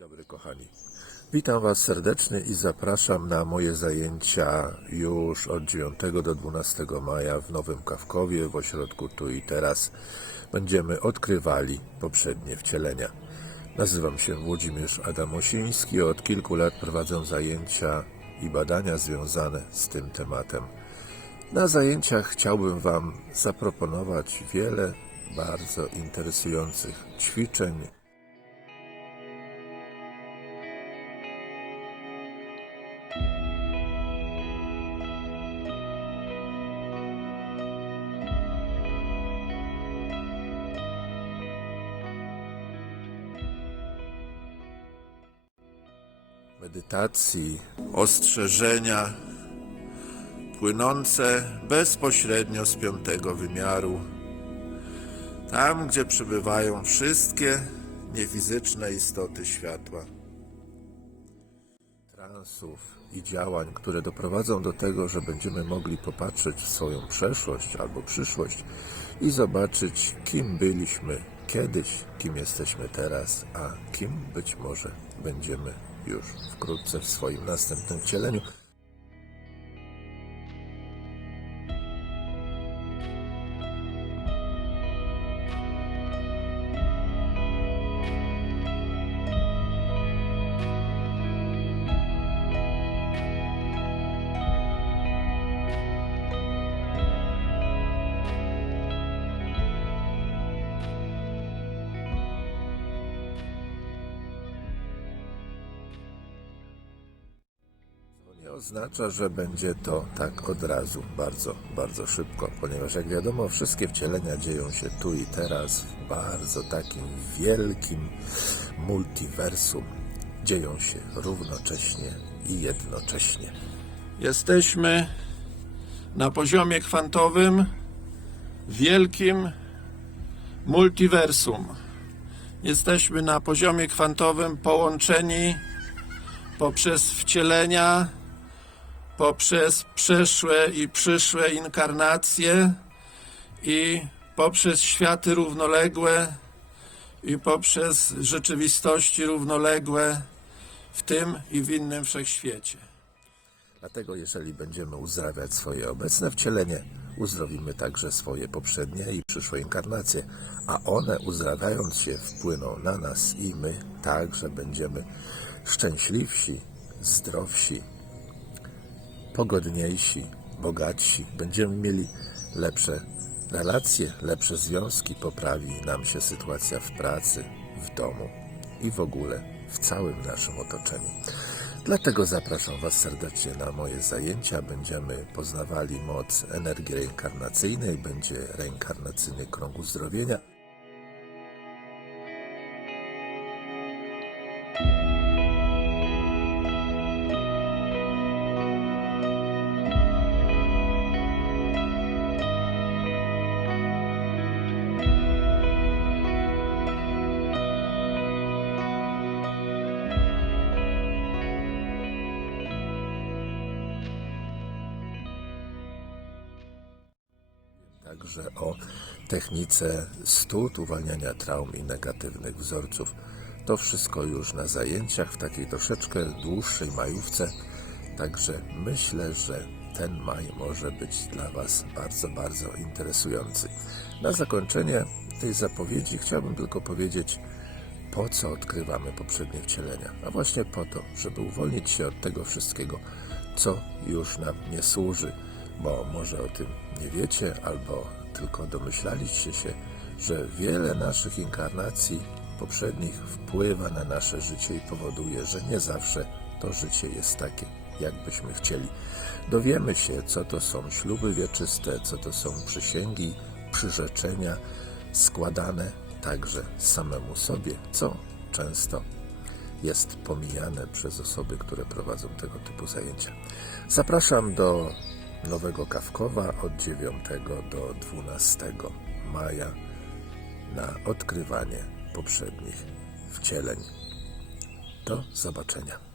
dobry, kochani. Witam Was serdecznie i zapraszam na moje zajęcia już od 9 do 12 maja w Nowym Kawkowie, w ośrodku Tu i Teraz. Będziemy odkrywali poprzednie wcielenia. Nazywam się Włodzimierz Adamosiński. Od kilku lat prowadzę zajęcia i badania związane z tym tematem. Na zajęciach chciałbym Wam zaproponować wiele bardzo interesujących ćwiczeń, medytacji, ostrzeżenia płynące bezpośrednio z piątego wymiaru, tam gdzie przebywają wszystkie niefizyczne istoty światła, transów i działań, które doprowadzą do tego, że będziemy mogli popatrzeć w swoją przeszłość albo przyszłość i zobaczyć, kim byliśmy kiedyś, kim jesteśmy teraz, a kim być może będziemy już wkrótce w swoim następnym wcieleniu. Oznacza, że będzie to tak od razu, bardzo, bardzo szybko, ponieważ jak wiadomo, wszystkie wcielenia dzieją się tu i teraz w bardzo takim wielkim multiversum. Dzieją się równocześnie i jednocześnie. Jesteśmy na poziomie kwantowym wielkim multiversum. Jesteśmy na poziomie kwantowym połączeni poprzez wcielenia, poprzez przeszłe i przyszłe inkarnacje i poprzez światy równoległe i poprzez rzeczywistości równoległe w tym i w innym wszechświecie. Dlatego, jeżeli będziemy uzdrawiać swoje obecne wcielenie, uzdrowimy także swoje poprzednie i przyszłe inkarnacje, a one uzdrawiając się wpłyną na nas i my także będziemy szczęśliwsi, zdrowsi, pogodniejsi, bogatsi. Będziemy mieli lepsze relacje, lepsze związki, poprawi nam się sytuacja w pracy, w domu i w ogóle w całym naszym otoczeniu. Dlatego zapraszam Was serdecznie na moje zajęcia. Będziemy poznawali moc energii reinkarnacyjnej, będzie reinkarnacyjny krąg uzdrowienia. Także o technice stód, uwalniania traum i negatywnych wzorców. To wszystko już na zajęciach w takiej troszeczkę dłuższej majówce. Także myślę, że ten maj może być dla Was bardzo, bardzo interesujący. Na zakończenie tej zapowiedzi chciałbym tylko powiedzieć, po co odkrywamy poprzednie wcielenia? A właśnie po to, żeby uwolnić się od tego wszystkiego, co już nam nie służy, bo może o tym nie wiecie, albo tylko domyślaliście się, że wiele naszych inkarnacji poprzednich wpływa na nasze życie i powoduje, że nie zawsze to życie jest takie, jakbyśmy chcieli. Dowiemy się, co to są śluby wieczyste, co to są przysięgi, przyrzeczenia składane także samemu sobie, co często jest pomijane przez osoby, które prowadzą tego typu zajęcia. Zapraszam do Nowego Kawkowa od 9 do 12 maja na odkrywanie poprzednich wcieleń. Do zobaczenia.